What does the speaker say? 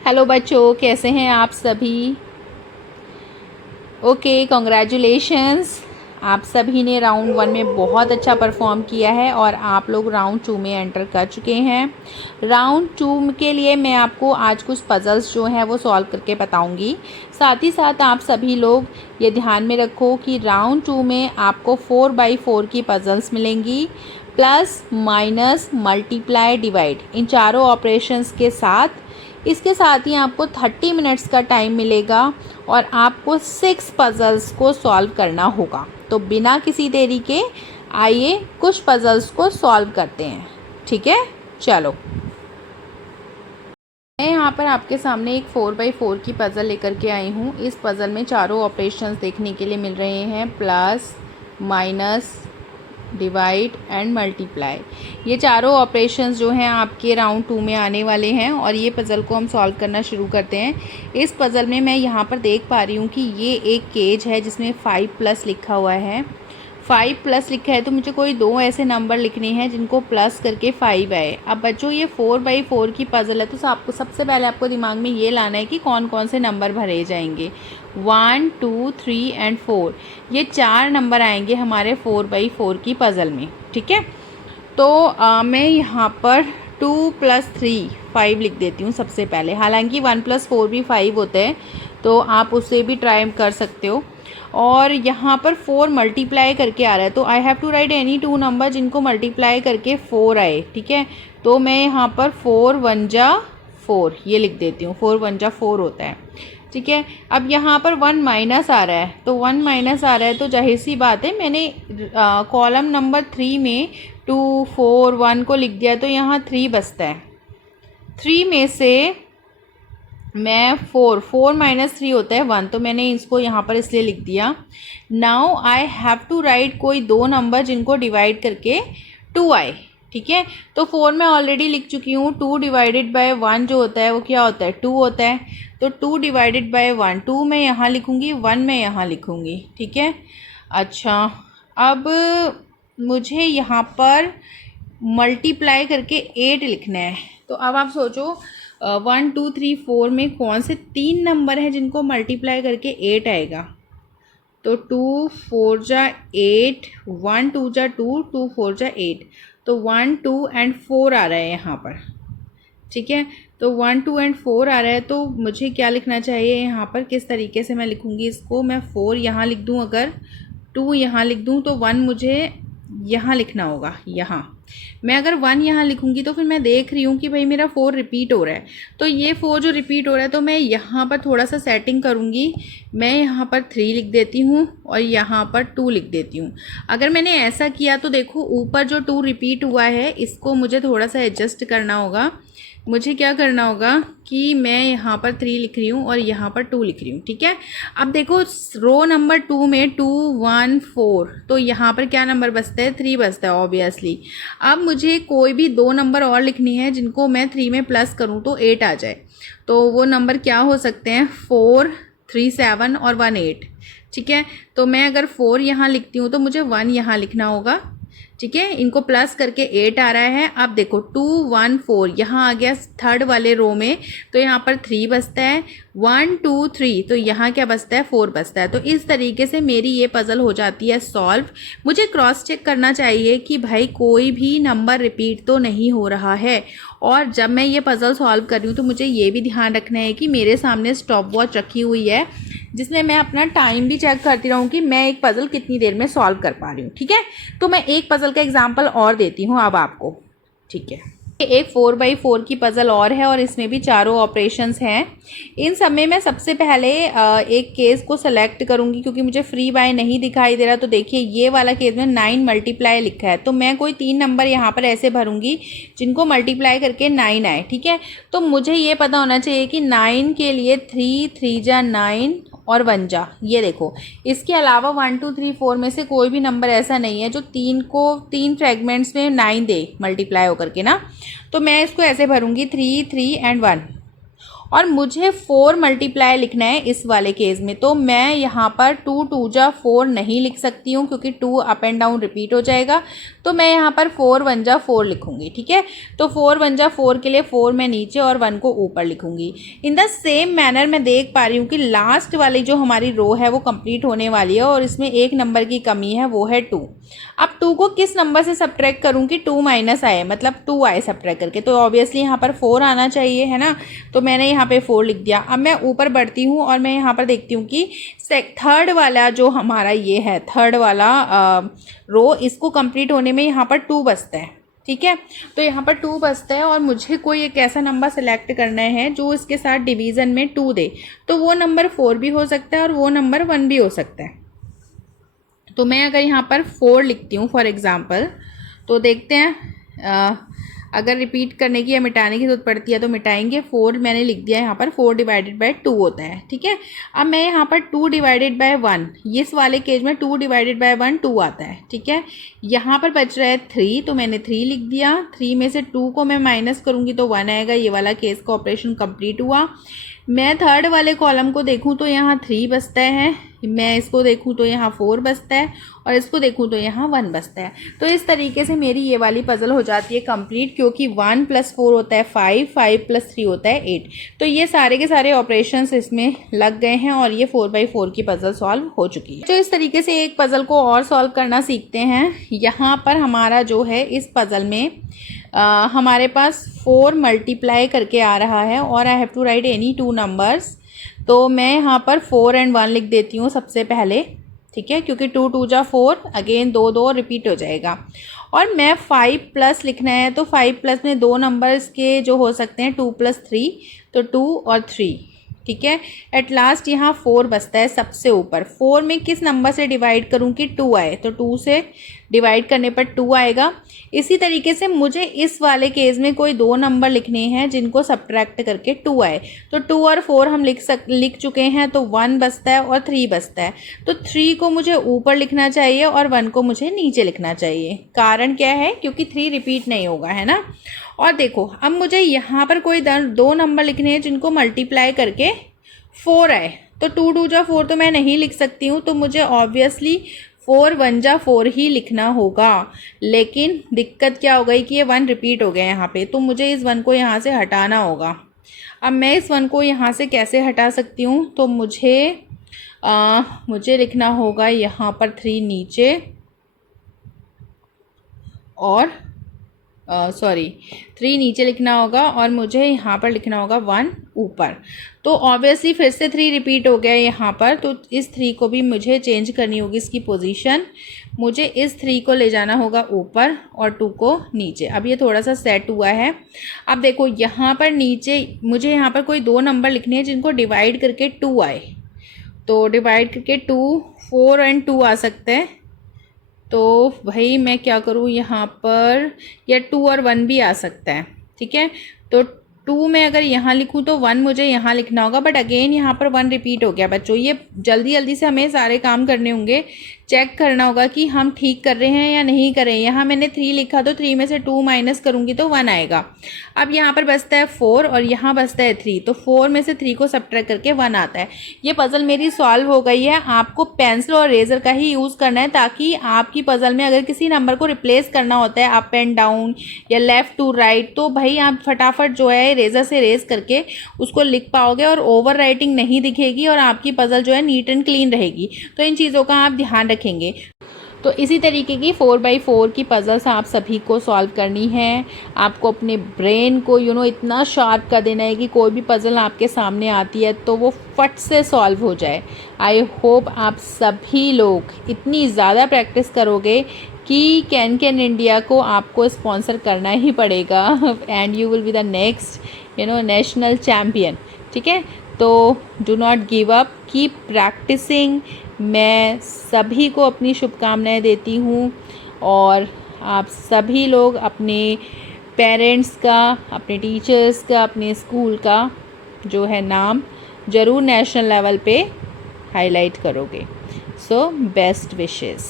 Hello बच्चों, कैसे हैं आप सभी। Okay, congratulations. आप सभी ने राउंड 1 में बहुत अच्छा परफॉर्म किया है और आप लोग राउंड 2 में एंटर कर चुके हैं। राउंड 2 के लिए मैं आपको आज कुछ पजल्स जो हैं वो सॉल्व करके बताऊंगी। साथ ही साथ आप सभी लोग ये ध्यान में रखो कि राउंड 2 में आपको 4x4 की पजल्स मिलेंगी, प्लस माइनस मल्टीप्लाई डिवाइड, इन चारों ऑपरेशंस के साथ। इसके साथ ही आपको 30 मिनट्स का टाइम मिलेगा और आपको 6 पजल्स को सॉल्व करना होगा। तो बिना किसी देरी के आइए कुछ पजल्स को सॉल्व करते हैं। ठीक है, चलो। मैं यहाँ पर आपके सामने एक 4x4 की पज़ल लेकर के आई हूँ। इस पज़ल में चारों ऑपरेशंस देखने के लिए मिल रहे हैं, plus minus divide and multiply. ये चारों ऑपरेशंस जो हैं आपके राउंड 2 में आने वाले हैं और ये पज़ल को हम सॉल्व करना शुरू करते हैं। इस पज़ल में मैं यहाँ पर देख पा रही हूँ कि ये एक केज है जिसमें 5+ लिखा हुआ है। 5+ लिखा है तो मुझे कोई दो ऐसे नंबर लिखने हैं जिनको प्लस करके 5 आए। अब बच्चों ये 4x4 की पज़ल है तो आपको सबसे पहले आपको दिमाग में ये लाना है कि कौन कौन से नंबर भरे जाएंगे। 1, 2, 3 एंड 4, ये 4 नंबर आएंगे हमारे 4x4 की पज़ल में। ठीक है, तो मैं यहाँ पर 2 + 3 5 लिख देती हूँ सबसे पहले। हालांकि 1 + 4 भी 5 होते हैं, तो आप उससे भी ट्राई कर सकते हो। और यहाँ पर 4 मल्टीप्लाई करके आ रहा है, तो I have to write any 2 number जिनको मल्टीप्लाई करके 4 आए। ठीक है, तो मैं यहाँ पर 4 × 1 = 4 ये लिख देती हूँ। 4 × 1 = 4 होता है। ठीक है, अब यहाँ पर 1 माइनस आ रहा है, तो 1 माइनस आ रहा है तो जाहिर सी बात है मैंने कॉलम नंबर 3 में 2, 4, 1 को लिख दिया, तो यहाँ 3 बचता है। 3 में से मैं 4 - 3 होता है 1, तो मैंने इसको यहाँ पर इसलिए लिख दिया। Now I have to write कोई दो नंबर जिनको डिवाइड करके 2 आए। ठीक है, तो 4 मैं ऑलरेडी लिख चुकी हूँ। 2 / 1 जो होता है वो क्या होता है, 2 होता है। तो 2 / 1, 2 मैं यहाँ लिखूँगी, 1 मैं यहाँ लिखूँगी। ठीक है, अच्छा, अब मुझे यहाँ पर मल्टीप्लाई करके 8 लिखना है। तो अब आप सोचो 1, 2, 3, 4 में कौन से 3 नंबर हैं जिनको मल्टीप्लाई करके 8 आएगा। तो 2, 4 × 8, 1, 2 × 2, 2, 4 × 8, तो 1, 2 एंड 4 आ रहा है यहाँ पर। ठीक है, तो 1, 2 एंड 4 आ रहा है, तो मुझे क्या लिखना चाहिए यहाँ पर, किस तरीके से मैं लिखूँगी इसको। मैं 4 यहाँ लिख दूँ, अगर 2 यहाँ लिख दूँ, तो 1 मुझे यहाँ लिखना होगा। यहाँ मैं अगर 1 यहाँ लिखूँगी तो फिर मैं देख रही हूँ कि भाई मेरा 4 रिपीट हो रहा है, तो ये 4 जो रिपीट हो रहा है तो मैं यहाँ पर थोड़ा सा सेटिंग करूँगी। मैं यहाँ पर 3 लिख देती हूँ और यहाँ पर 2 लिख देती हूँ। अगर मैंने ऐसा किया तो देखो ऊपर जो 2 रिपीट हुआ है इसको मुझे थोड़ा सा एडजस्ट करना होगा। मुझे क्या करना होगा कि मैं यहाँ पर 3 लिख रही हूँ और यहाँ पर 2 लिख रही हूँ। ठीक है, अब देखो रो नंबर 2 में 2, 1, 4, तो यहाँ पर क्या नंबर बचता है, 3 बचता है ऑब्वियसली। अब मुझे कोई भी दो नंबर और लिखनी है जिनको मैं 3 में प्लस करूँ तो 8 आ जाए। तो वो नंबर क्या हो सकते हैं, 4, 3, 7 और 1, 8। ठीक है, तो मैं अगर 4 यहाँ लिखती हूँ तो मुझे 1 यहाँ लिखना होगा। ठीक है, इनको प्लस करके 8 आ रहा है। अब देखो 2, 1, 4 यहाँ आ गया थर्ड वाले रो में, तो यहाँ पर 3 बचता है। 1, 2, 3, तो यहाँ क्या बचता है, 4 बचता है। तो इस तरीके से मेरी ये पज़ल हो जाती है सॉल्व। मुझे क्रॉस चेक करना चाहिए कि भाई कोई भी नंबर रिपीट तो नहीं हो रहा है। और जब मैं ये पज़ल सॉल्व कर रही हूँ तो मुझे ये भी ध्यान रखना है कि मेरे सामने स्टॉप वॉच रखी हुई है जिसमें मैं अपना टाइम भी चेक करती रहूँ कि मैं एक पज़ल कितनी देर में सॉल्व कर पा रही हूँ। ठीक है, तो मैं एक पज़ल का एग्जांपल और देती हूँ अब आपको। ठीक है, एक 4x4 की पज़ल और है और इसमें भी चारों ऑपरेशंस हैं। इन सब में मैं सबसे पहले एक केस को सेलेक्ट करूंगी क्योंकि मुझे फ्री बाय नहीं दिखाई दे रहा। तो देखिए ये वाला केस में 9 मल्टीप्लाई लिखा है, तो मैं कोई 3 नंबर यहाँ पर ऐसे भरूंगी जिनको मल्टीप्लाई करके 9 आए। ठीक है, तो मुझे ये पता होना चाहिए कि 9 के लिए 3, 3 × 9 और 1 जा, ये देखो। इसके अलावा 1, 2, 3, 4 में से कोई भी नंबर ऐसा नहीं है जो 3 फ्रेगमेंट्स में 9 दे मल्टीप्लाई होकर के ना। तो मैं इसको ऐसे भरूंगी 3, 3 एंड 1। और मुझे 4 मल्टीप्लाई लिखना है इस वाले केस में, तो मैं यहाँ पर 2 2 जा 4 नहीं लिख सकती हूँ क्योंकि 2 अप एंड डाउन रिपीट हो जाएगा, तो मैं यहाँ पर 4 1 जा 4 लिखूँगी। ठीक है, तो 4 1 जा 4 के लिए 4 मैं नीचे और 1 को ऊपर लिखूँगी। इन द सेम मैनर मैं देख पा रही हूँ कि लास्ट वाली जो हमारी रो है वो कंप्लीट होने वाली है और इसमें एक नंबर की कमी है, वो है 2। अब 2 को किस नंबर से सब्ट्रैक्ट करूँ कि 2 माइनस आए, मतलब 2 आए सब्ट्रैक्ट करके, तो ऑब्वियसली यहाँ पर 4 आना चाहिए, है ना। तो मैंने यहाँ पे 4 लिख दिया। अब मैं ऊपर बढ़ती हूँ और मैं यहाँ पर देखती हूँ कि थर्ड वाला जो हमारा ये है, थर्ड वाला रो, इसको कंप्लीट होने में यहाँ पर 2 बचता है। ठीक है, तो यहाँ पर 2 बचता है और मुझे कोई एक ऐसा नंबर सेलेक्ट करना है जो इसके साथ डिवीज़न में 2 दे, तो वो नंबर 4 भी हो सकता है और वो नंबर 1 भी हो सकता है। तो मैं अगर यहाँ पर 4 लिखती हूँ फॉर एग्ज़ाम्पल, तो देखते हैं अगर रिपीट करने की या मिटाने की जरूरत पड़ती है तो मिटाएंगे। 4 मैंने लिख दिया यहाँ पर, 4 डिवाइडेड बाय 2 होता है। ठीक है, अब मैं यहाँ पर 2 डिवाइडेड बाय 1, इस वाले केस में 2 डिवाइडेड बाय 1 2 आता है। ठीक है, यहाँ पर बच रहा है 3, तो मैंने 3 लिख दिया। 3 में से 2 को मैं माइनस करूँगी तो 1 आएगा, ये वाला केस का ऑपरेशन कंप्लीट हुआ। मैं थर्ड वाले कॉलम को देखूं तो यहाँ 3 बचता है, मैं इसको देखूं तो यहाँ 4 बचता है और इसको देखूं तो यहाँ 1 बचता है। तो इस तरीके से मेरी ये वाली पजल हो जाती है कंप्लीट, क्योंकि 1 + 4 होता है 5, 5 + 3 होता है 8। तो ये सारे के सारे ऑपरेशंस इसमें लग गए हैं और ये 4x4 की पजल सॉल्व हो चुकी है। तो इस तरीके से एक पजल को और सॉल्व करना सीखते हैं। यहाँ पर हमारा जो है इस पजल में हमारे पास 4 मल्टीप्लाई करके आ रहा है और I have to write any 2 numbers. तो मैं यहाँ पर 4 और 1 लिख देती हूँ सबसे पहले। ठीक है, क्योंकि 2 2 जा 4, अगेन 2 2 रिपीट हो जाएगा। और मैं 5 प्लस लिखना है, तो 5 प्लस में 2 नंबर्स के जो हो सकते हैं 2 + 3, तो 2 और 3। ठीक है, एट लास्ट यहाँ 4 बचता है सबसे ऊपर। 4 में किस नंबर से डिवाइड करूँ कि 2 आए, तो 2 से डिवाइड करने पर 2 आएगा। इसी तरीके से मुझे इस वाले केस में कोई 2 नंबर लिखने हैं जिनको सब्ट्रैक्ट करके 2 आए, तो 2 और 4 हम लिख चुके हैं, तो 1 बचता है और 3 बचता है। तो 3 को मुझे ऊपर लिखना चाहिए और 1 को मुझे नीचे लिखना चाहिए। कारण क्या है, क्योंकि 3 रिपीट नहीं होगा, है ना। और देखो, अब मुझे यहाँ पर कोई 2 नंबर लिखने हैं जिनको मल्टीप्लाई करके 4 आए, तो 2 2 जा 4 तो मैं नहीं लिख सकती हूँ, तो मुझे ऑब्वियसली 4 1 जा 4 ही लिखना होगा। लेकिन दिक्कत क्या हो गई कि ये 1 रिपीट हो गया यहाँ पे, तो मुझे इस 1 को यहाँ से हटाना होगा। अब मैं इस 1 को यहाँ से कैसे हटा सकती हूँ, तो मुझे लिखना होगा यहाँ पर 3 नीचे और 3 नीचे लिखना होगा और मुझे यहाँ पर लिखना होगा 1 ऊपर। तो ऑब्वियसली फिर से 3 रिपीट हो गया यहाँ पर, तो इस 3 को भी मुझे चेंज करनी होगी इसकी पोजीशन। मुझे इस 3 को ले जाना होगा ऊपर और 2 को नीचे। अब ये थोड़ा सा सेट हुआ है। अब देखो यहाँ पर नीचे मुझे यहाँ पर कोई 2 नंबर लिखने हैं जिनको डिवाइड करके 2 आए, तो डिवाइड करके 2, 4 और 2 आ सकते हैं। तो भाई मैं क्या करूँ यहाँ पर, या 2 और 1 भी आ सकता है। ठीक है, तो 2 में अगर यहाँ लिखूँ तो 1 मुझे यहाँ लिखना होगा, बट अगेन यहाँ पर 1 रिपीट हो गया बच्चों। ये जल्दी जल्दी से हमें सारे काम करने होंगे, चेक करना होगा कि हम ठीक कर रहे हैं या नहीं कर रहे हैं। यहाँ मैंने 3 लिखा, तो 3 में से 2 माइनस करूँगी तो 1 आएगा। अब यहाँ पर बचता है 4 और यहाँ बचता है 3, तो 4 में से 3 को सब्ट्रैक्ट करके 1 आता है। ये पज़ल मेरी सॉल्व हो गई है। आपको पेंसिल और रेज़र का ही यूज़ करना है, ताकि आपकी पज़ल में अगर किसी नंबर को रिप्लेस करना होता है अप एंड डाउन या लेफ़्ट टू राइट, तो भाई आप फटाफट जो है रेज़र से रेज़ करके उसको लिख पाओगे और ओवर राइटिंग नहीं दिखेगी और आपकी पज़ल जो है नीट एंड क्लीन रहेगी। तो इन चीज़ों का आप ध्यान रखेंगे। तो इसी तरीके की 4x4 की पज़ल्स आप सभी को सॉल्व करनी है। आपको अपने ब्रेन को इतना शार्प कर देना है कि कोई भी पज़ल आपके सामने आती है तो वो फट से सॉल्व हो जाए। आई होप आप सभी लोग इतनी ज़्यादा प्रैक्टिस करोगे कि कैन इंडिया को आपको स्पॉन्सर करना ही पड़ेगा and you will be the next national champion. ठीक है, तो do not give up, keep practising. मैं सभी को अपनी शुभकामनाएं देती हूँ और आप सभी लोग अपने पेरेंट्स का, अपने टीचर्स का, अपने स्कूल का जो है नाम ज़रूर नेशनल लेवल पे हाईलाइट करोगे। So best wishes.